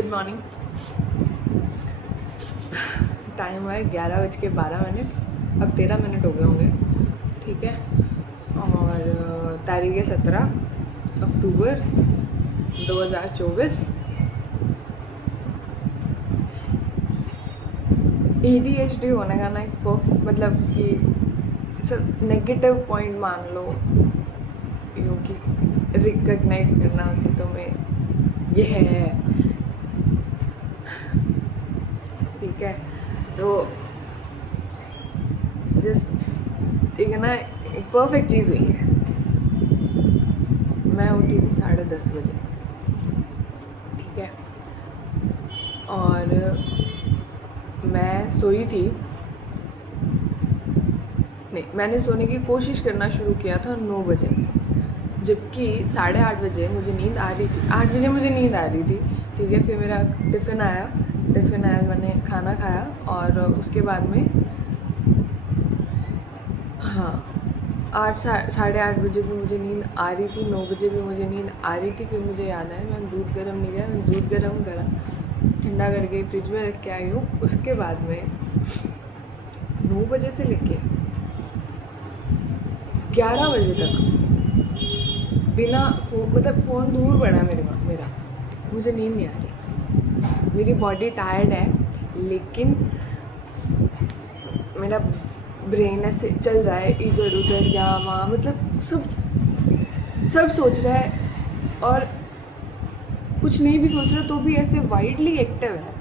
Good morning. Time हुआ है 11:12। अब 13 मिनट हो गए होंगे, ठीक है। और तारीख है 17 अक्टूबर 2024। ADHD होने का ना एक मतलब कि सब नेगेटिव पॉइंट मान लो, यूँ कि रिकग्नाइज करना कि तुम्हें ये है, ठीक है। तो जस्ट एक ना एक परफेक्ट चीज़ हुई है। मैं उठी थी 10:30 बजे, ठीक है। और मैं सोई थी, नहीं, मैंने सोने की कोशिश करना शुरू किया था 9 बजे, जबकि 8:30 बजे मुझे नींद आ रही थी। 8 बजे मुझे नींद आ रही थी, ठीक है। फिर मेरा टिफ़िन आया, मैंने खाना खाया और उसके बाद में हाँ 8 बजे भी मुझे नींद आ रही थी, 9 बजे भी मुझे नींद आ रही थी। फिर मुझे याद आया मैंने दूध गर्म नहीं किया, मैंने दूध गर्म करा, ठंडा करके फ्रिज में रख के आई हूँ। उसके बाद में 9 बजे से लेके 11 बजे तक बिना मतलब फ़ोन दूर पड़ा है मेरा, मुझे नींद नहीं आ रही। मेरी बॉडी टायर्ड है, लेकिन मेरा ब्रेन ऐसे चल रहा है इधर उधर यहाँ वहाँ, मतलब सब सोच रहा है और कुछ नहीं भी सोच रहा तो भी ऐसे वाइडली एक्टिव है।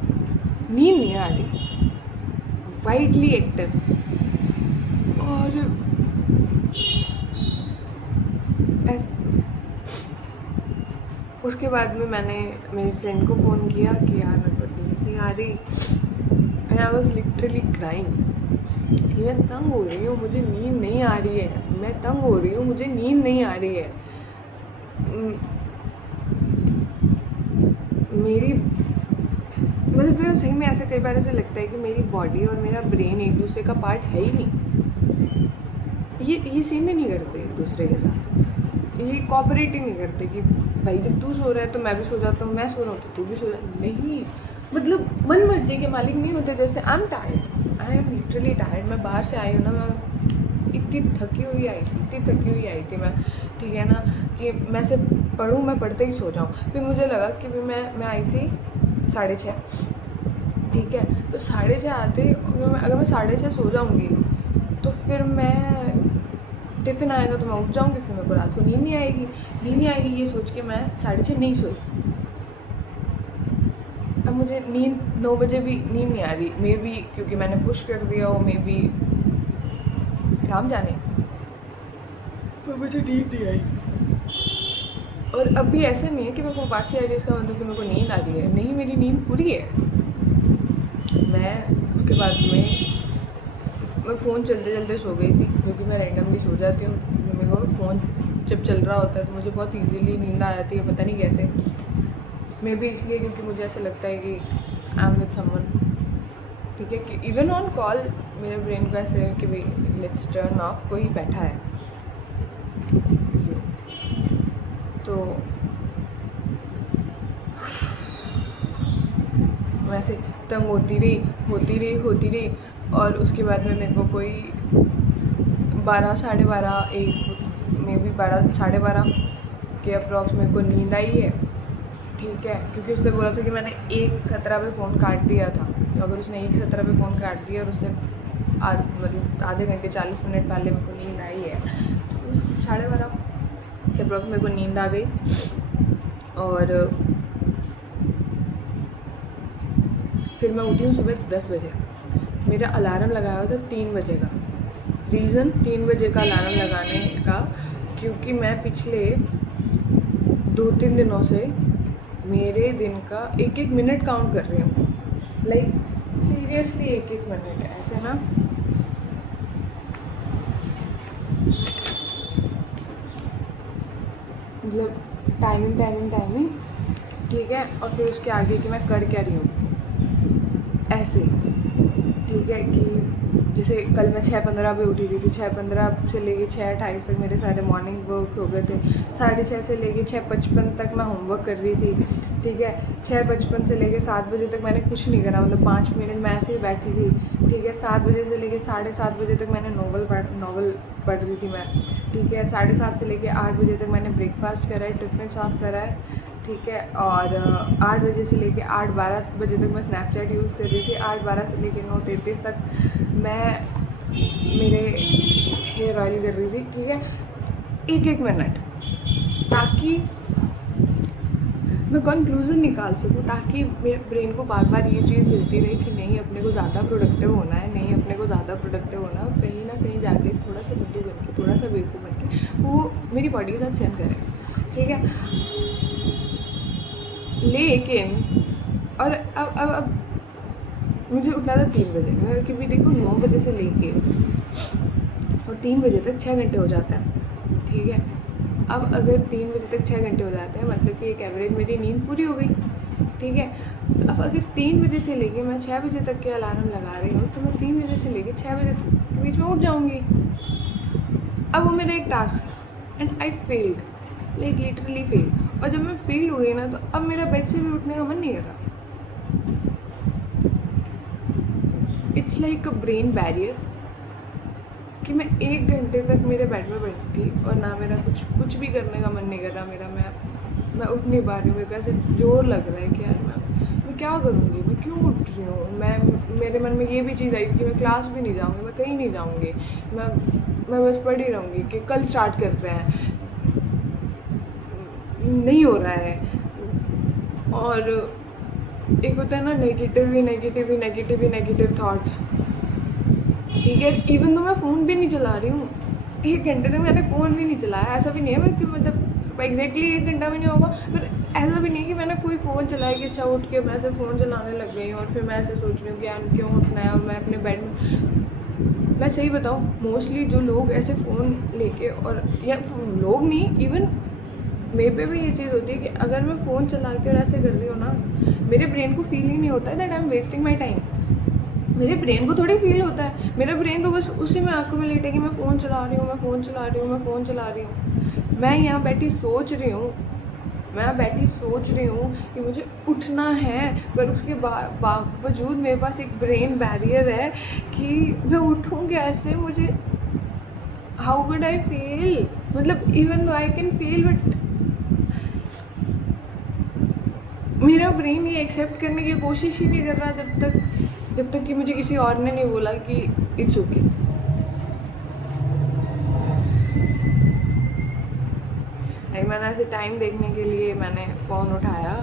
नींद नहीं आ रही, वाइडली एक्टिव। और ऐसे उसके बाद में मैंने मेरी फ्रेंड को फ़ोन किया कि यार मेरे को नींद नहीं आ रही, and I was literally crying कि मैं तंग हो रही हूँ, मुझे नींद नहीं आ रही है, मैं तंग हो रही हूँ, मुझे नींद नहीं आ रही है। मेरी मतलब फिर सही में ऐसे कई बार ऐसे लगता है कि मेरी बॉडी और मेरा ब्रेन एक दूसरे का पार्ट है ही नहीं। ये सीन नहीं करते एक दूसरे के साथ, ये कोऑपरेट ही नहीं करते कि भाई जब तू सो रहा है तो मैं भी सो जाता हूँ, मैं सो रहा हूँ तो तू भी सो जा। नहीं, मतलब मन मर्जी के मालिक नहीं होते। जैसे आई एम लिटरली टायर्ड। मैं बाहर से आई हूँ ना, मैं इतनी थकी हुई आई थी मैं, ठीक है ना, कि मैं सिर्फ पढ़ूँ, मैं पढ़ते ही सो जाऊँ। फिर मुझे लगा कि भी मैं आई थी 6:30, ठीक है। तो 6:30 आते, अगर मैं 6:30 सो जाऊँगी तो फिर मैं टिफ़िन आएगा तो मैं उठ जाऊँगी, फिर मेरे को रात को नींद नहीं आएगी। ये सोच के मैं 6:30 नहीं सोई। अब मुझे 9 बजे भी नींद नहीं आ रही। मे बी क्योंकि मैंने पुश कर दिया हो, मे बी राम जाने, पर मुझे नींद नहीं आई। और अब भी ऐसा नहीं है कि मेरे को उपाशी आ रही है, इसका मतलब कि मेरे को नींद आ रही है। नहीं, मेरी नींद पूरी है। मैं उसके बाद में मैं फ़ोन चलते सो गई थी, क्योंकि मैं रैंडमली सो जाती हूँ। मेरे को फ़ोन जब चल रहा होता है तो मुझे बहुत इजीली नींद आ जाती है, पता नहीं कैसे। मे बी इसलिए क्योंकि मुझे ऐसा लगता है कि आई एम विथ समवन, ठीक है। कि इवन ऑन कॉल मेरे ब्रेन को ऐसे है कि भाई लेट्स टर्न ऑफ, कोई बैठा है। तो मैं ऐसे तंग होती रही। और उसके बाद में मेरे को कोई 12, 12:30, 1 मे बी 12, 12:30 के अप्रॉक्स मेरे को नींद आई है, ठीक है। क्योंकि उसने बोला था कि मैंने 1:17 पे फ़ोन काट दिया था, तो अगर उसने 1:17 पे फ़ोन काट दिया और उससे मतलब आधे घंटे 40 मिनट पहले मेरे को नींद आई है, तो उस 12:30 के अप्रॉक्स मेरे को नींद आ गई। और फिर मैं उठी हूँ सुबह 10 बजे। मेरा अलार्म लगाया हुआ था 3 बजे का। रीज़न 3 बजे का अलार्म लगाने का, क्योंकि मैं पिछले 2-3 दिनों से मेरे दिन का 1-1 मिनट काउंट कर रही हूँ। लाइक सीरियसली 1-1 मिनट ऐसे ना, मतलब टाइमिंग, ठीक है। और फिर उसके आगे कि मैं कर क्या रही हूँ ऐसे, ठीक है। कि जैसे कल मैं 6:15 पे उठी थी, तो 6:15 से लेके 6:28 तक मेरे सारे मॉर्निंग वर्क हो गए थे। 6:30 से लेके 6:55 तक मैं होमवर्क कर रही थी, ठीक है। 6:55 से लेके 7 बजे तक मैंने कुछ नहीं करा, मतलब 5 मिनट मैं ऐसे ही बैठी थी, ठीक है। 7 बजे से लेके 7:30 बजे तक मैंने नॉवल पढ़ रही थी मैं, ठीक है। 7:30 से लेके 8 बजे तक मैंने ब्रेकफास्ट करा है, टिफ़िन साफ़ करा है, ठीक है। और 8 बजे से लेके 8:12 बजे तक मैं स्नैपचैट यूज़ कर रही थी। 8:12 से लेके 9:33 तक मैं मेरे हेयर ऑयल कर रही थी, ठीक है। 1-1 मिनट, ताकि मैं कंक्लूज़न निकाल सकूँ, ताकि मेरे ब्रेन को बार बार ये चीज़ मिलती रहे कि नहीं अपने को ज़्यादा प्रोडक्टिव होना है, नहीं अपने को ज़्यादा प्रोडक्टिव होना है। और कहीं ना कहीं जाके थोड़ा सा बुद्धू बन के, थोड़ा सा बेवकूफ़ बन के वो मेरी बॉडी के साथ सेंड करे, ठीक है। लेकिन और अब मुझे उठना था 3 बजे, मैं क्योंकि देखो 9 बजे से लेके और 3 बजे तक 6 घंटे हो जाते हैं, ठीक है। अब अगर 3 बजे तक 6 घंटे हो जाते हैं, मतलब कि एक एवरेज मेरी नींद पूरी हो गई, ठीक है। अब अगर 3 बजे से लेके मैं 6 बजे तक के अलार्म लगा रही हूँ, तो मैं 3 बजे से लेके 6 बजे के बीच में उठ जाऊँगी। अब वो मेरा एक टास्क था and I failed, like literally failed. और जब मैं फेल हो गई ना, तो अब मेरा बेड से भी उठने का मन नहीं कर रहा। It's like a brain barrier कि मैं 1 घंटे तक मेरे बेड में बैठी और ना मेरा कुछ भी करने का मन नहीं कर रहा मेरा। मैं उठ नहीं पा रही हूँ, मेरे को ऐसे जोर लग रहा है कि यार मैं क्या करूँगी, मैं क्यों उठ रही हूँ। मेरे मन में ये भी चीज़ आई कि मैं क्लास भी नहीं जाऊँगी, मैं कहीं नहीं जाऊँगी, मैं बस पढ़ ही रहूँगी कि कल स्टार्ट करते हैं। नहीं हो रहा है। और एक होता है ना नेगेटिव थॉट्स, ठीक है। इवन तो मैं फ़ोन भी नहीं चला रही हूँ, 1 घंटे तक मैंने फ़ोन भी नहीं चलाया। ऐसा भी नहीं है मतलब एग्जैक्टली 1 घंटा भी नहीं होगा, पर ऐसा भी नहीं कि मैंने कोई फ़ोन चलाया कि अच्छा उठ के मैं ऐसे फ़ोन चलाने लग गई और फिर मैं ऐसे सोच रही हूँ कि यार क्यों उठना है और मैं अपने बेड में। मैं सही बताऊँ, मोस्टली जो लोग ऐसे फ़ोन लेके, और या लोग नहीं, इवन मेरे पे भी ये चीज़ होती है कि अगर मैं फ़ोन चला के और ऐसे कर रही हूँ ना, मेरे ब्रेन को फील ही नहीं होता है that I am wasting my time. मेरे ब्रेन को थोड़ी फील होता है, मेरा ब्रेन तो बस उसी में आंखों में लेटे कि मैं फ़ोन चला रही हूँ, मैं फ़ोन चला रही हूँ, मैं फ़ोन चला रही हूँ। मैं यहाँ बैठी सोच रही हूँ कि मुझे उठना है, पर उसके बावजूद मेरे पास एक ब्रेन बैरियर है कि मैं उठूँ कैसे। मुझे हाउ कुड आई फेल, मतलब even though I can fail, but मेरा ब्रेन ये एक्सेप्ट करने की कोशिश ही नहीं कर रहा जब तक कि मुझे किसी और ने नहीं बोला कि इट्स ओके। मैंने ऐसे टाइम देखने के लिए मैंने फ़ोन उठाया,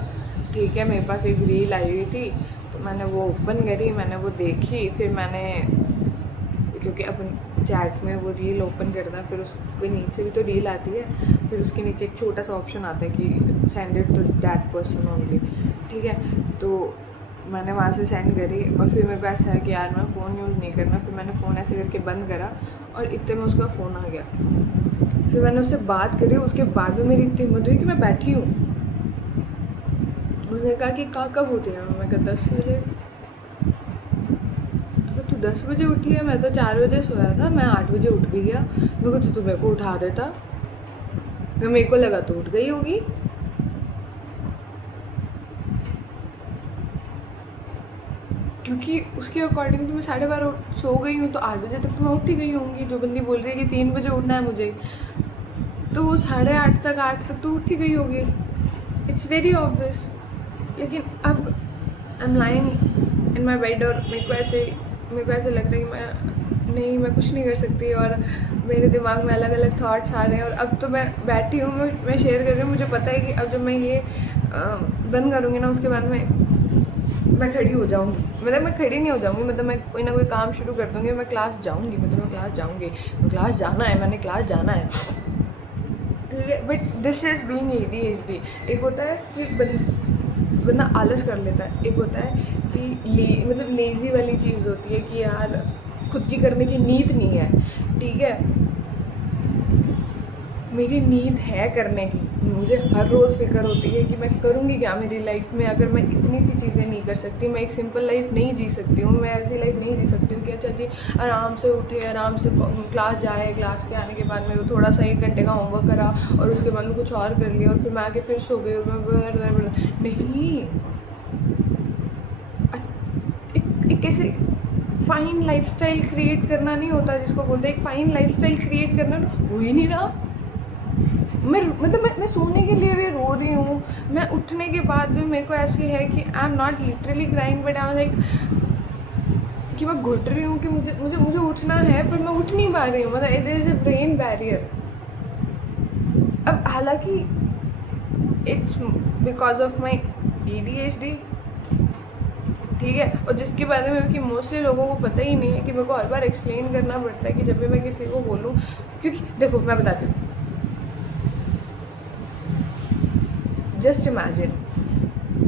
ठीक है। मेरे पास एक रील आई हुई थी, तो मैंने वो ओपन करी, मैंने वो देखी। फिर मैंने, क्योंकि अपन चैट में वो रील ओपन करता है, फिर उसके नीचे भी तो रील आती है, फिर उसके नीचे एक छोटा सा ऑप्शन आता है कि send it to that person only, ठीक है। तो मैंने वहाँ से सेंड करी और फिर मेरे को ऐसा है कि यार मैं फ़ोन यूज़ नहीं करना। फिर मैंने फ़ोन ऐसे करके बंद करा और इतने में उसका फ़ोन आ गया। फिर मैंने उससे बात करी, उसके बाद में मेरी इतनी हिम्मत हुई कि मैं बैठी हूँ। उसने कहा कि कब उठी है? मैं कहा 10 बजे। तो 10 बजे उठी है? मैं तो 4 बजे सोया था, मैं 8 बजे उठ भी गया। मेरे को तो मेरे को उठा देता, अगर मेरे को लगा तो उठ गई होगी। क्योंकि उसके अकॉर्डिंग तो मैं 12:30 सो गई हूँ, तो 8 बजे तक तो मैं उठ ही गई होंगी। जो बंदी बोल रही है कि 3 बजे उठना है मुझे, तो वो 8:30 तक तो उठ ही गई होगी। It's very obvious. लेकिन अब I am lying in my bed और मेरे को ऐसे लग रहा है कि मैं कुछ नहीं कर सकती, और मेरे दिमाग में अलग अलग थाट्स आ रहे हैं। और अब तो मैं बैठी हूँ, मैं शेयर कर रही हूँ। मुझे पता है कि अब जब मैं ये बंद करूँगी ना, उसके बाद मैं खड़ी हो जाऊँगी। मतलब मैं खड़ी नहीं हो जाऊँगी, मतलब मैं कोई ना कोई काम शुरू कर दूँगी, मैं क्लास जाऊँगी, मैं क्लास जाना है, मैंने क्लास जाना है। But this is being ADHD। एक होता है कि बंदा आलस कर लेता है, एक होता है कि मतलब लेज़ी वाली चीज़ होती है कि यार खुद की करने की नीयत नहीं है, ठीक है। मेरी नीड है करने की। मुझे हर रोज़ फ़िक्र होती है कि मैं करूँगी क्या मेरी लाइफ में, अगर मैं इतनी सी चीज़ें नहीं कर सकती। मैं एक सिंपल लाइफ नहीं जी सकती हूँ। मैं ऐसी लाइफ नहीं जी सकती हूँ कि अच्छा जी आराम से उठे, आराम से क्लास जाए, क्लास के आने के बाद मैं थोड़ा सा 1 घंटे का होमवर्क करा और उसके बाद में कुछ और कर लिया और फिर मैं आके फिर सो गई और मैं नहीं। एक ऐसे फ़ाइन लाइफस्टाइल क्रिएट करना नहीं होता जिसको बोलते हैं। एक फ़ाइन लाइफस्टाइल क्रिएट करना हो ही नहीं रहा। मैं सोने के लिए भी रो रही हूँ, मैं उठने के बाद भी मेरे को ऐसे है कि आई am not literally crying but I am like कि मैं घुट रही हूँ कि मुझे मुझे मुझे उठना है पर मैं उठ नहीं पा रही हूँ। मतलब there is a brain barrier. अब हालांकि it's because of my ADHD, ठीक है, और जिसके बारे में कि मोस्टली लोगों को पता ही नहीं है कि मेरे को हर बार एक्सप्लेन करना पड़ता है कि जब भी मैं किसी को बोलूँ। क्योंकि देखो मैं बताती हूँ, जस्ट इमेजिन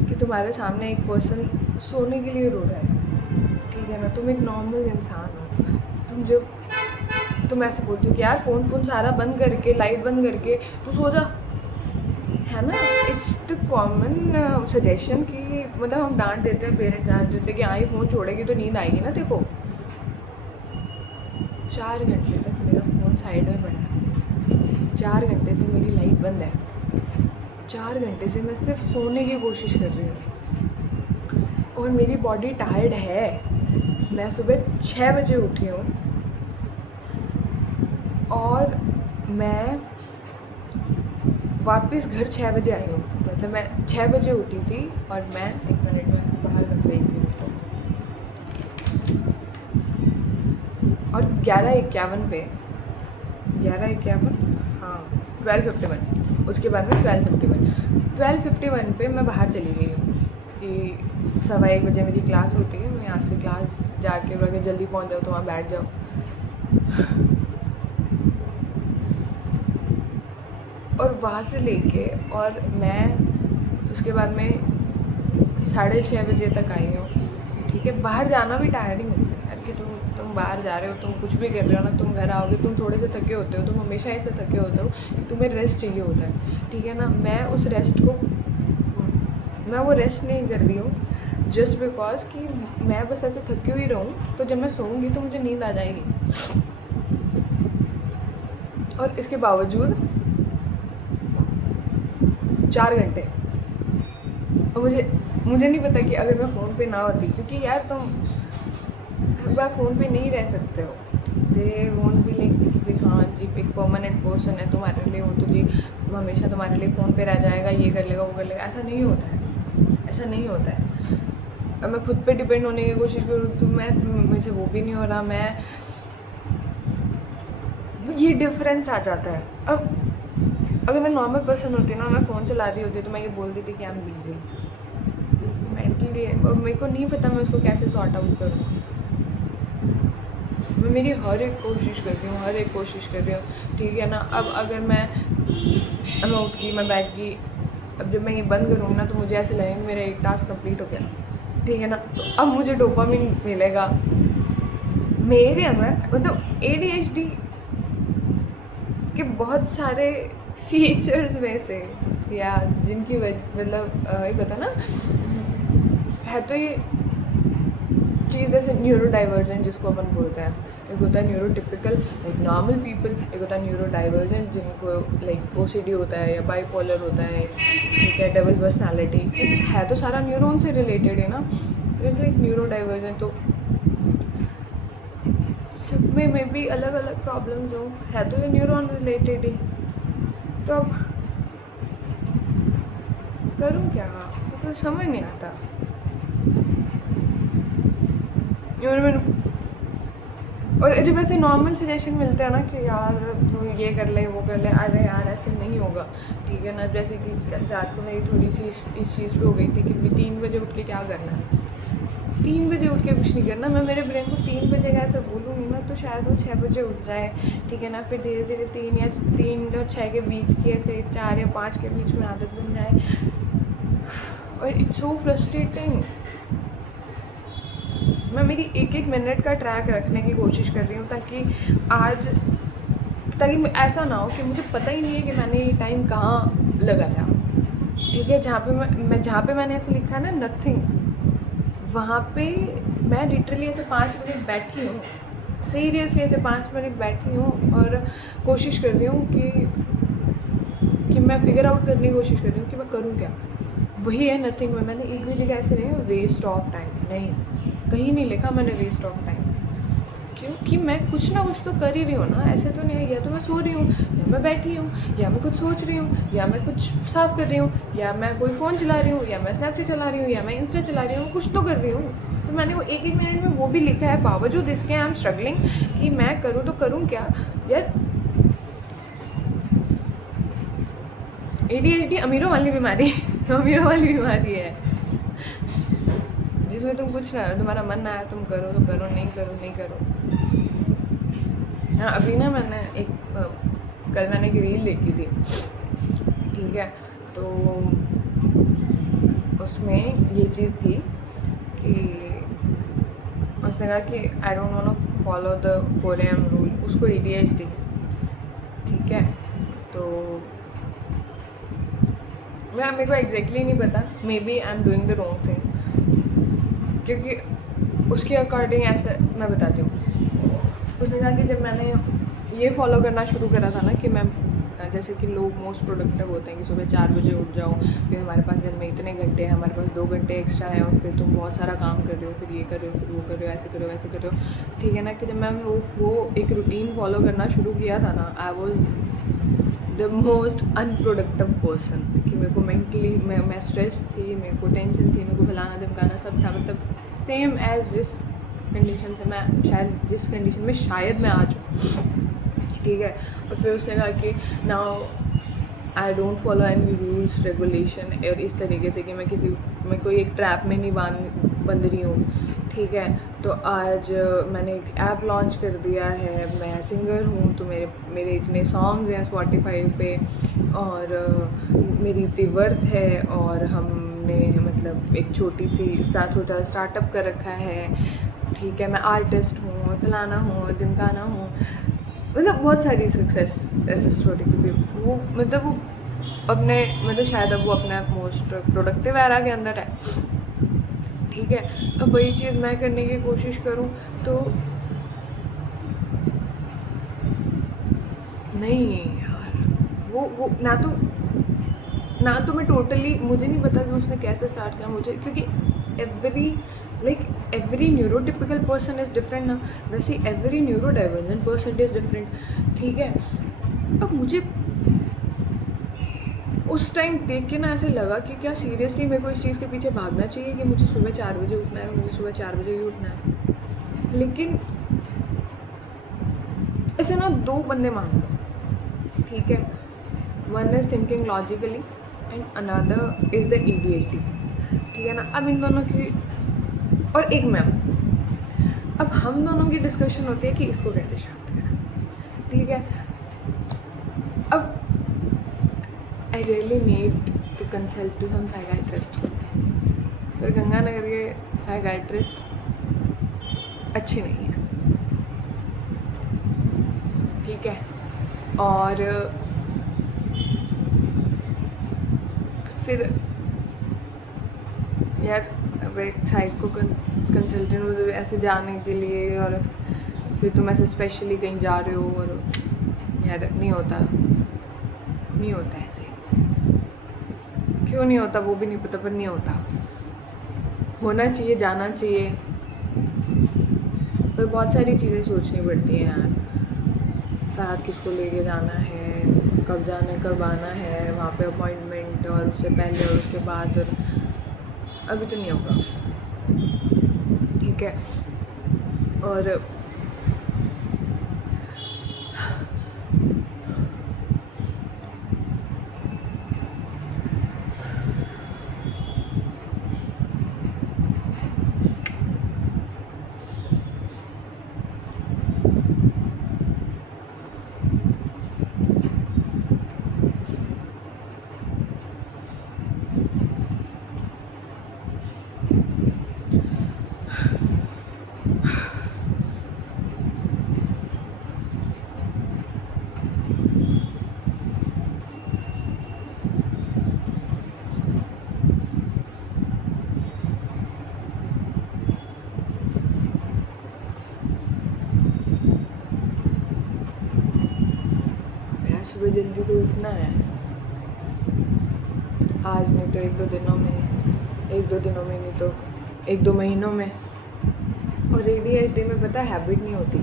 कि तुम्हारे सामने एक पर्सन सोने के लिए रो रहा है, ठीक है ना, तुम एक नॉर्मल इंसान हो, तुम ऐसे बोलते हो कि यार फ़ोन सारा बंद करके, लाइट बंद करके तू सो जा, है ना। इट्स द कॉमन सजेशन कि मतलब हम डांट देते हैं, पेरेंट्स डांट देते हैं कि हाँ ये फ़ोन छोड़ेगी तो नींद आएगी ना देखो। 4 घंटे तक मेरा फ़ोन साइड में पड़ा है, 4 घंटे से मेरी लाइट बंद है, 4 घंटे से मैं सिर्फ सोने की कोशिश कर रही हूँ और मेरी बॉडी टायर्ड है। मैं सुबह 6 बजे उठी हूँ और मैं वापस घर 6 बजे आई हूँ। मतलब मैं 6 बजे उठी थी और मैं 1 मिनट में बाहर रख गई थी और 11:51 पे 11:51 हाँ 12:51, उसके बाद में 12:51 पे मैं बाहर चली गई हूँ कि 1:15 बजे मेरी क्लास होती है। मैं यहाँ से क्लास जाके अगर जल्दी पहुँच जाओ तो वहाँ बैठ जाओ। और वहाँ से लेके और मैं उसके बाद में 6:30 बजे तक आई हूँ, ठीक है। बाहर जाना भी टायरिंग होता है यार कि तुम बाहर जा रहे हो, तुम कुछ भी कर रहे हो ना, तुम घर आओगे तुम थोड़े से थके होते हो, तुम हमेशा ऐसे थके होते हो कि तुम्हें रेस्ट चाहिए होता है, ठीक है ना। मैं वो रेस्ट नहीं कर रही हूँ जस्ट बिकॉज कि मैं बस ऐसे थकी हुई रहूँ तो जब मैं सोऊंगी तो मुझे नींद आ जाएगी। और इसके बावजूद 4 घंटे, और मुझे नहीं पता कि अगर मैं फ़ोन पे ना होती, क्योंकि यार तुम हर बार फ़ोन पे नहीं रह सकते हो। दे वोंट बी लाइक कि हाँ जी एक परमानेंट पर्सन है तुम्हारे लिए, वो तो जी हमेशा तुम्हारे लिए फ़ोन पे रह जाएगा, ये कर लेगा वो कर लेगा। ऐसा नहीं होता है, ऐसा नहीं होता है। अब मैं खुद पे डिपेंड होने की कोशिश करूँ तो मुझे वो भी नहीं हो रहा। मैं ये डिफरेंस आ जाता है। अब अगर मैं नॉर्मल पर्सन होती ना, मैं फ़ोन चला रही होती तो मैं ये बोल देती कि आई एम बिजी मेंटली, और मेरे को नहीं पता मैं उसको कैसे सॉर्ट आउट करूँ। मैं मेरी हर एक कोशिश कर रही हूँ, ठीक है ना। अब अगर मैं उठ गई, मैं बैठ गई, अब जब मैं ये बंद करूँगी ना तो मुझे ऐसे लगेगा मेरा एक टास्क कंप्लीट हो गया, ठीक है ना। तो अब मुझे डोपामिन मिलेगा मेरे अंदर। मतलब ADHD के बहुत सारे फीचर्स में से, या जिनकी वजह मतलब एक होता है ना, है तो ये चीज़ जैसे न्यूरो डाइवर्जेंट जिसको अपन बोलते हैं, एक होता है न्यूरोटिपिकल लाइक नॉर्मल पीपल, एक होता है न्यूरो डाइवर्जेंट जिनको लाइक OCD होता है या बाइपोलर होता है, ठीक है, डबल पर्सनालिटी, है तो सारा न्यूरॉन से रिलेटेड है ना। इट्स लाइक न्यूरो डाइवर्जेंट, तो सब में भी अलग अलग प्रॉब्लम्स हो, है तो ये न्यूरॉन रिलेटेड ही। तो अब करूँ क्या, मुझे समझ नहीं आता। और जब ऐसे नॉर्मल सजेशन मिलते हैं ना कि यार तू ये कर ले वो कर ले, अरे यार ऐसे नहीं होगा, ठीक है ना। जैसे कि रात को मेरी थोड़ी सी इस चीज़ पे हो गई थी कि 3 बजे उठ के क्या करना है, 3 बजे उठ के कुछ नहीं करना। मैं मेरे ब्रेन को 3 बजे का ऐसे बोलूँगी ना तो शायद वो 6 बजे उठ जाए, ठीक है ना। फिर धीरे धीरे 3 और 6 के बीच की ऐसे 4 या 5 के बीच में आदत बन जाए। और इट्स सो फ्रस्ट्रेटिंग। मैं मेरी एक मिनट का ट्रैक रखने की कोशिश कर रही हूँ ताकि आज ताकि ऐसा ना हो कि मुझे पता ही नहीं है कि मैंने ये टाइम कहाँ लगाया। ठीक है, जहाँ पे मैंने ऐसे लिखा है ना नथिंग, वहाँ पे मैं लिटरली ऐसे 5 मिनट बैठी हूँ, सीरियसली ऐसे 5 मिनट बैठी हूँ और कोशिश कर रही हूँ कि मैं फिगर आउट करने की कोशिश कर रही हूँ कि मैं करूँ क्या। वही है नथिंग में। मैंने एक भी जगह ऐसे नहीं है वेस्ट ऑफ टाइम, नहीं, कहीं नहीं लिखा मैंने वेस्ट ऑफ टाइम। क्योंकि मैं कुछ ना कुछ तो कर ही रही हूँ ना, ऐसे तो नहीं है। या तो मैं सो रही हूँ, या मैं बैठी हूँ, या मैं कुछ सोच रही हूँ, या मैं कुछ साफ़ कर रही हूँ, या मैं कोई फ़ोन चला रही हूँ, या मैं स्नैपचैट चला रही हूँ, या मैं इंस्टा चला रही हूँ, कुछ तो कर रही हूँ। तो मैंने वो एक मिनट में वो भी लिखा है, बावजूद इसके आई एम स्ट्रगलिंग कि मैं करूँ तो करूँ क्या यार। ADHD अमीरों वाली बीमारी अमीरों वाली बीमारी है, जिसमें तुम कुछ ना, तुम्हारा मन ना आया तुम करो तो करो, नहीं करो नहीं करो। हाँ, अभी ना मैंने कल मैंने एक रील देखी थी, ठीक है, तो उसमें ये चीज़ थी कि उसने कहा कि I don't want to follow the 4 AM rule, उसको ADHD, ठीक है। तो मेरे को एग्जैक्टली नहीं पता, maybe I am doing the wrong thing, क्योंकि उसके अकॉर्डिंग ऐसा मैं बताती हूँ। उसने कहा कि जब मैंने ये फॉलो करना शुरू करा था ना कि मैं, जैसे कि लोग मोस्ट प्रोडक्टिव होते हैं कि सुबह 4 बजे उठ जाओ, फिर हमारे पास दिन में इतने घंटे हैं, हमारे पास 2 घंटे एक्स्ट्रा है, और फिर तुम बहुत सारा काम कर रहे हो, फिर ये कर रहे हो, फिर वो कर रहे हो, ऐसे कर रहे हो, ऐसे कर रहे हो, ठीक है ना। कि जब मैं वो एक रूटीन फॉलो करना शुरू किया था ना, I was the most unproductive person. कि मेरे को मेंटली मैं स्ट्रेस थी, मेरे को टेंशन थी, मेरे को फलाना धमकाना सब था, मतलब सेम एज जिस कंडीशन से मैं शायद, जिस कंडीशन में शायद मैं आ जाऊँ, ठीक है। और फिर उसने कहा कि now I don't follow any rules regulation, और इस तरीके से कि मैं कोई एक ट्रैप में नहीं बंध रही हूँ, ठीक है। तो आज मैंने एक ऐप लॉन्च कर दिया है, मैं सिंगर हूँ, तो मेरे इतने सॉन्ग्स हैं स्पॉटिफाई पे, और मेरी इतनी वर्थ है, और हमने मतलब एक छोटा स्टार्टअप कर रखा है, ठीक है। मैं आर्टिस्ट हूँ, और फलाना हूँ, और ढिमकाना हूँ, मतलब बहुत सारी सक्सेस ऐसे स्टोरी की भी वो, मतलब वो अपने, मतलब शायद अब वो अपने मोस्ट प्रोडक्टिव एरा के अंदर है, ठीक है। अब वही चीज़ मैं करने की कोशिश करूँ तो नहीं यार, वो ना तो मैं टोटली, मुझे नहीं पता कि उसने कैसे स्टार्ट किया मुझे, क्योंकि every neurotypical person is different ना, वैसे every neuro divergent person is different, ठीक है। अब मुझे उस टाइम देख के ना ऐसे लगा कि क्या सीरियसली मेरे को इस चीज़ के पीछे भागना चाहिए कि मुझे सुबह 4 बजे उठना है, मुझे सुबह 4 बजे ही उठना है। लेकिन ऐसे ना 2 बंदे मान लो, ठीक है, one is thinking logically and another is the ADHD, ठीक है ना। अब इन दोनों की, और एक मैं हूँ, अब हम दोनों की डिस्कशन होती है कि इसको कैसे शांत करें, ठीक है। अब I really need to consult to some psychiatrist, पर गंगानगर के साइकाइट्रिस्ट अच्छे नहीं हैं, ठीक है। और फिर यार अब एक साइको कंसल्टेंट ऐसे जाने के लिए, और फिर तुम ऐसे स्पेशली कहीं जा रहे हो, और यार नहीं होता ऐसे, क्यों नहीं होता वो भी नहीं पता, पर नहीं होता। होना चाहिए, जाना चाहिए, पर बहुत सारी चीज़ें सोचनी पड़ती हैं यार, साथ किसको लेके जाना है, कब जाना कब आना है, वहाँ पे अपॉइंटमेंट, और उससे पहले और उसके बाद, और अभी तो नहीं होगा, ठीक है। और जल्दी तो उठना है, आज नहीं तो एक दो दिनों में नहीं तो एक दो महीनों में। और ADHD में पता हैबिट नहीं होती,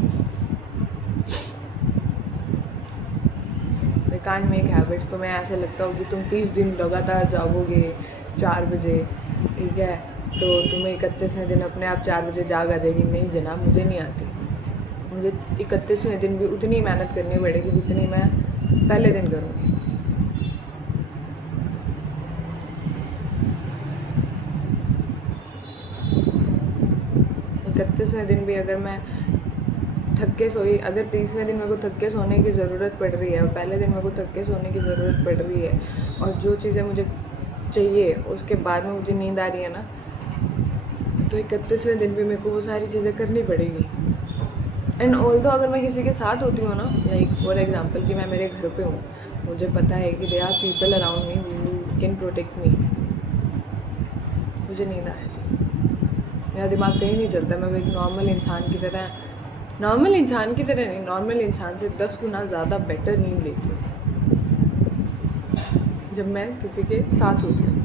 वी कांट मेक हैबिट्स। तुम्हें ऐसे लगता हो कि तुम 30 दिन लगातार जागोगे 4 बजे, ठीक है, तो तुम्हें 31वें दिन अपने आप 4 बजे जाग आ जाएगी। नहीं जनाब, मुझे नहीं आती। मुझे 31वें दिन भी उतनी मेहनत करनी पड़ेगी जितनी मैं पहले दिन करूँगी। 31वें दिन भी अगर मैं थक के सोई, अगर 30वें दिन मेरे को थक के सोने की ज़रूरत पड़ रही है और पहले दिन मेरे को थक के सोने की ज़रूरत पड़ रही है और जो चीज़ें मुझे चाहिए उसके बाद में मुझे नींद आ रही है ना, तो 31वें दिन भी मेरे को वो सारी चीज़ें करनी पड़ेगी। एंड ऑल्दो अगर मैं किसी के साथ होती हूँ ना, लाइक फॉर एग्जांपल कि मैं मेरे घर पे हूँ, मुझे पता है कि they are people around me who can protect me, मुझे नींद आ जाती, मेरा दिमाग कहीं नहीं चलता। मैं एक नॉर्मल इंसान की तरह नहीं, नॉर्मल इंसान से 10 गुना ज़्यादा बेटर नींद लेती हूँ जब मैं किसी के साथ होती हूँ।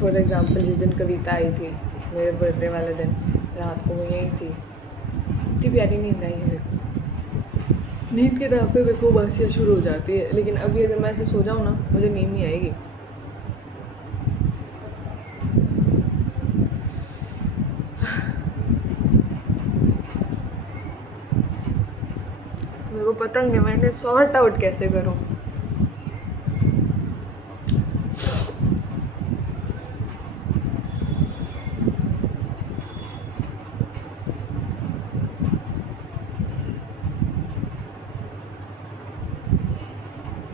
फॉर एग्ज़ाम्पल जिस दिन कविता आई थी मेरे बर्थडे वाले दिन, रात को वो यही थी, इतनी प्यारी नींद आई है मेरे को। नींद के नाम पे मेरे को उबासियाँ शुरू हो जाती है, लेकिन अभी अगर मैं ऐसे सो जाऊँ ना, मुझे नींद नहीं आएगी। मेरे को पता ही नहीं मैं इन्हें सॉर्ट आउट कैसे करूँ।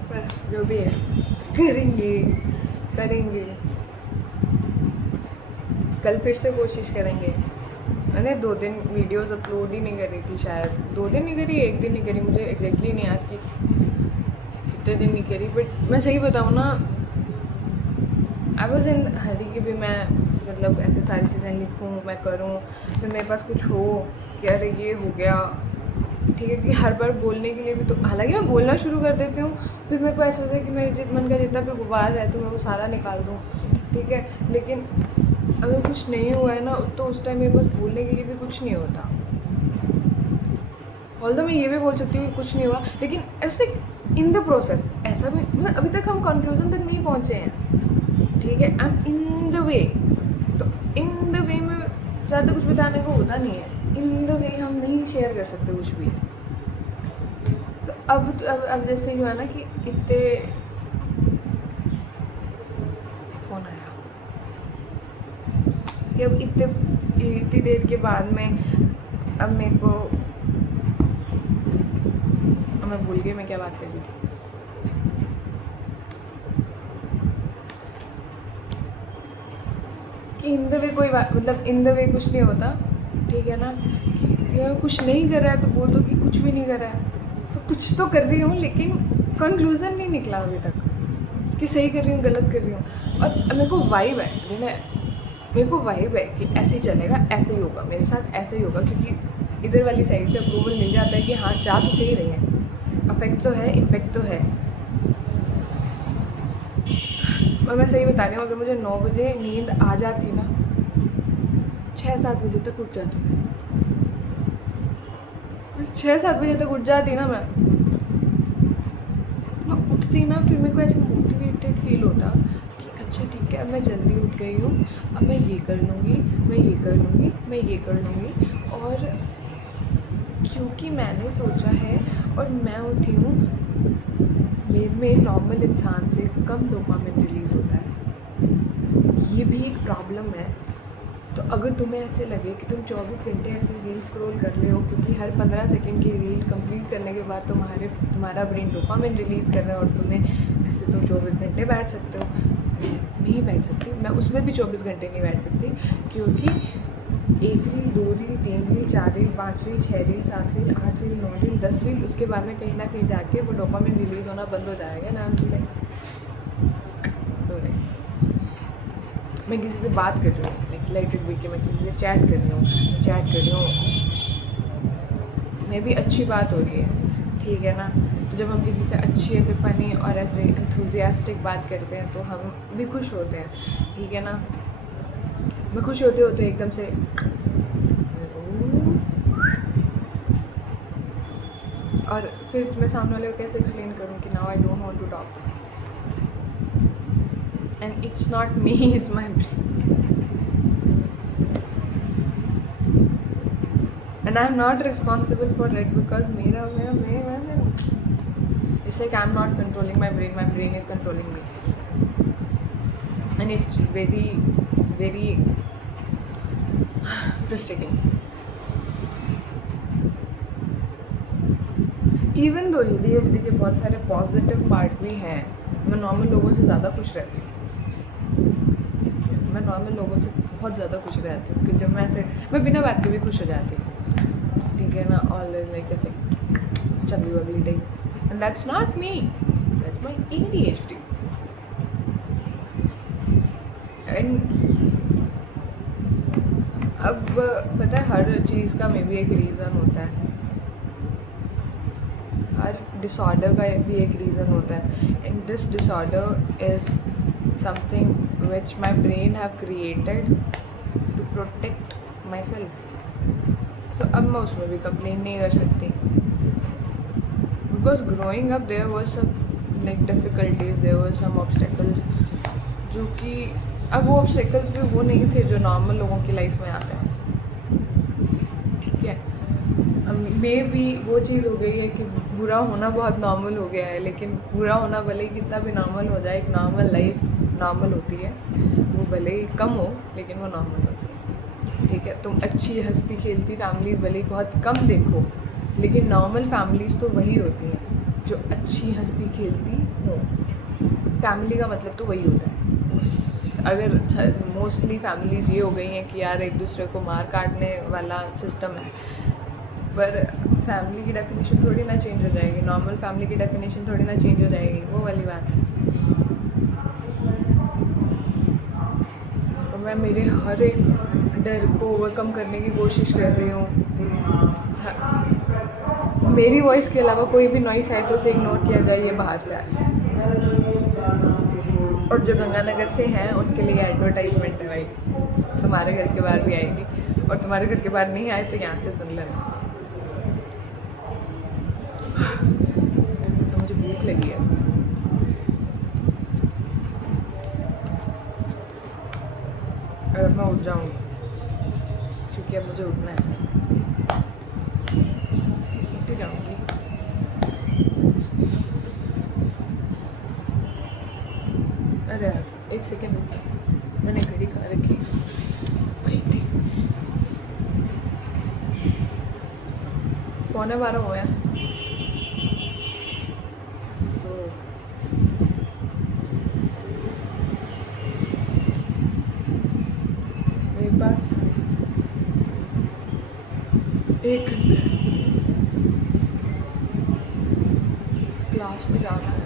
पर जो भी है करेंगे कल फिर से कोशिश करेंगे। मैंने 2 दिन वीडियोस अपलोड ही नहीं करी थी, शायद 2 दिन नहीं करी, 1 दिन नहीं करी, मुझे एग्जैक्टली नहीं याद कि कितने दिन नहीं करी। बट मैं सही बताऊँ ना, आई वॉज इन हरी कि भी मैं मतलब ऐसे सारी चीज़ें लिखूँ, मैं करूँ, फिर मेरे पास कुछ हो कि अरे ये हो गया, ठीक है, कि हर बार बोलने के लिए भी तो, हालांकि मैं बोलना शुरू कर देती हूँ, फिर मेरे को ऐसा होता है कि मेरे मन का जितना भी गुबार है तो मैं वो सारा निकाल दूँ, ठीक है, लेकिन अगर कुछ नहीं हुआ है ना तो उस टाइम मेरे पास बोलने के लिए भी कुछ नहीं होता। ऑल्दो मैं ये भी बोल सकती हूँ कि कुछ नहीं हुआ, लेकिन ऐसे इन द प्रोसेस ऐसा भी, मतलब अभी तक हम कंक्लूजन तक नहीं पहुँचे हैं, ठीक है, I M in the way. तो इन द वे में ज़्यादा कुछ बताने को होता नहीं है, इन द वे हम नहीं शेयर कर सकते कुछ भी। तो अब जैसे हुआ ना कि इतने फ़ोन आया कि अब इतनी देर के बाद में अब मेरे को, अब मैं भूल गई मैं क्या बात कर रही थी। कि इन द वे कोई बात, मतलब इन द वे कुछ नहीं होता, ठीक है ना, कि यार कुछ नहीं कर रहा है तो बोल दो कि कुछ भी नहीं कर रहा है, तो कुछ तो कर रही हूँ, लेकिन कंक्लूज़न नहीं निकला अभी तक कि सही कर रही हूँ गलत कर रही हूँ। और मेरे को वाइब है, मेरे को वाइब है कि ऐसे ही चलेगा, ऐसे ही होगा मेरे साथ, ऐसे ही होगा, क्योंकि इधर वाली साइड से अप्रूवल मिल जाता है कि हाँ जा तो सही रही है, अफेक्ट तो है, इम्पेक्ट तो है। और मैं सही बता रही हूँ, अगर मुझे 9 बजे नींद आ जाती ना, 6-7 बजे तक उठ जाती, 6-7 बजे तक उठ जाती ना मैं उठती ना, फिर मेरे को ऐसे मोटिवेटेड फील होता कि अच्छा ठीक है, अब मैं जल्दी उठ गई हूँ, अब मैं ये कर लूँगी, मैं ये कर लूँगी, मैं ये कर लूँगी। और क्योंकि मैंने सोचा है और मैं उठी हूँ, में नॉर्मल इंसान से कम डोपामिन रिलीज़ होता है, ये भी एक प्रॉब्लम है। तो अगर तुम्हें ऐसे लगे कि तुम 24 घंटे ऐसे रील स्क्रॉल कर रहे हो, क्योंकि हर 15 सेकंड की रील कंप्लीट करने के बाद तुम्हारा ब्रेन डोपामिन रिलीज़ कर रहा है और तुम्हें ऐसे तो 24 घंटे बैठ सकते हो, नहीं बैठ सकती, मैं उसमें भी 24 घंटे नहीं बैठ सकती, क्योंकि 1 reel, 2 reel, 3 reel, 4 reel, 5 reel, 6 reel, 7 reel, 8 reel, 9 reel, 10 reel, उसके बाद में कहीं ना कहीं जाके वो डोपामिन रिलीज़ होना बंद हो जाएगा ना। मैं किसी से बात कर रही हूँ, लाइक लेट इट बी कि मैं किसी से चैट कर रही हूँ, मे भी अच्छी बात हो रही है, ठीक है ना। तो जब हम किसी से अच्छी ऐसे फ़नी और ऐसे एंथुजियास्टिक बात करते हैं तो हम भी खुश होते हैं, ठीक है ना। मैं खुश होते होते एकदम से और फिर मैं सामने वाले को कैसे एक्सप्लेन करूँ कि now I don't want to talk, and it's not me, it's my brain, and I am not responsible for it because मेरा मेरा मैं it's like I am not controlling my brain is controlling me, and it's very very frustrating. Even though ADHD के बहुत सारे positive part भी हैं, मैं normal लोगों से ज़्यादा खुश रहती हूँ, मैं नॉर्मल लोगों से बहुत ज़्यादा खुश रहती हूँ कि जब मैं बिना बात के भी खुश हो जाती हूँ, ठीक है ना। ऑलवेज लाइक ऐसे चगली वगली type, and that's not me, that's my ADHD। And अब पता है हर चीज़ का मे बी एक रीज़न होता है, हर डिसऑर्डर का भी एक रीज़न होता है, and this disorder is something which my brain have created to protect myself. So अब मैं उसमें भी कंप्लेन नहीं कर सकती, because growing up there was some like difficulties, there was some obstacles, जो कि अब वो ऑब्स्टेकल्स भी वो नहीं थे जो नॉर्मल लोगों की लाइफ में आते हैं, ठीक है। मे भी वो चीज़ हो गई है कि बुरा होना बहुत नॉर्मल हो गया है, लेकिन बुरा होना भले ही कितना भी नॉर्मल हो जाए, एक नॉर्मल लाइफ नॉर्मल होती है, वो भले ही कम हो लेकिन वो नॉर्मल होती है, ठीक है। तुम अच्छी हंसती खेलती फैमिलीज़ भले ही बहुत कम देखो, लेकिन नॉर्मल फैमिलीज़ तो वही होती हैं जो अच्छी हंसती खेलती हो। फैमिली का मतलब तो वही होता है। अगर मोस्टली फैमिलीज़ ये हो गई हैं कि यार एक दूसरे को मार काटने वाला सिस्टम है, पर फैमिली की डेफिनेशन थोड़ी ना चेंज हो जाएगी, नॉर्मल फैमिली की डेफिनेशन थोड़ी ना चेंज हो जाएगी, वो वाली बात है। और मैं मेरे हर एक डर को ओवरकम करने की कोशिश कर रही हूँ। मेरी वॉइस के अलावा कोई भी नॉइस आए तो उसे इग्नोर किया जाए, ये बाहर से आए। और जो गंगानगर से हैं उनके लिए एडवर्टाइजमेंट है भाई, तुम्हारे घर के बाहर भी आएगी, और तुम्हारे घर के बाहर नहीं आए तो यहाँ से सुन लेना। तो मुझे भूख लगी है, और अब मैं उठ जाऊँगी क्योंकि अब मुझे उठना है, उठ जाऊँगी। अरे यार एक सेकेंड, मैंने घड़ी कहाँ रखी, वही थी। 11:15 हुआ, तो मेरे पास 1 घंटे क्लास तो जाना है,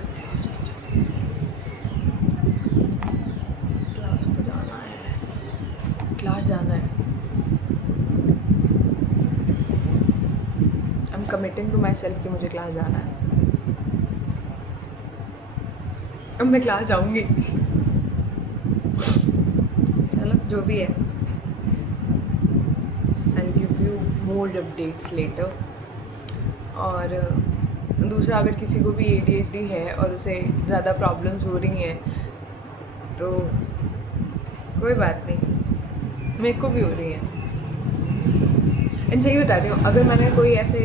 क्लास जाना है। I am committing to my self कि मुझे क्लास जाना है, अब मैं क्लास जाऊँगी। चलो जो भी है, I give you more updates later. और दूसरा, अगर किसी को भी ADHD है और उसे ज़्यादा प्रॉब्लम्स हो रही हैं तो कोई बात नहीं, मेरे को भी हो रही है। एंड सही बताती हूँ, अगर मैंने कोई ऐसे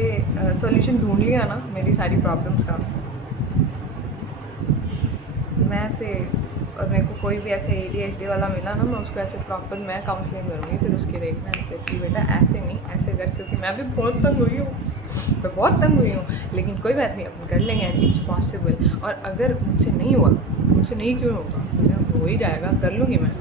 सॉल्यूशन ढूंढ लिया ना मेरी सारी प्रॉब्लम्स का, मैं ऐसे, और मेरे को कोई भी ऐसे ADHD वाला मिला ना, मैं उसको ऐसे प्रॉपर मैं काउंसलिंग करूँगी, फिर उसके देखना ऐसे कि बेटा ऐसे नहीं ऐसे कर, क्योंकि मैं भी बहुत तंग हुई हूँ, मैं बहुत तंग हुई हूँ, लेकिन कोई बात नहीं, अपन कर लेंगे, एंड इट्स पॉसिबल। और अगर मुझसे नहीं हुआ, मुझसे नहीं क्यों होगा, हो ही जाएगा, कर लूँगी मैं।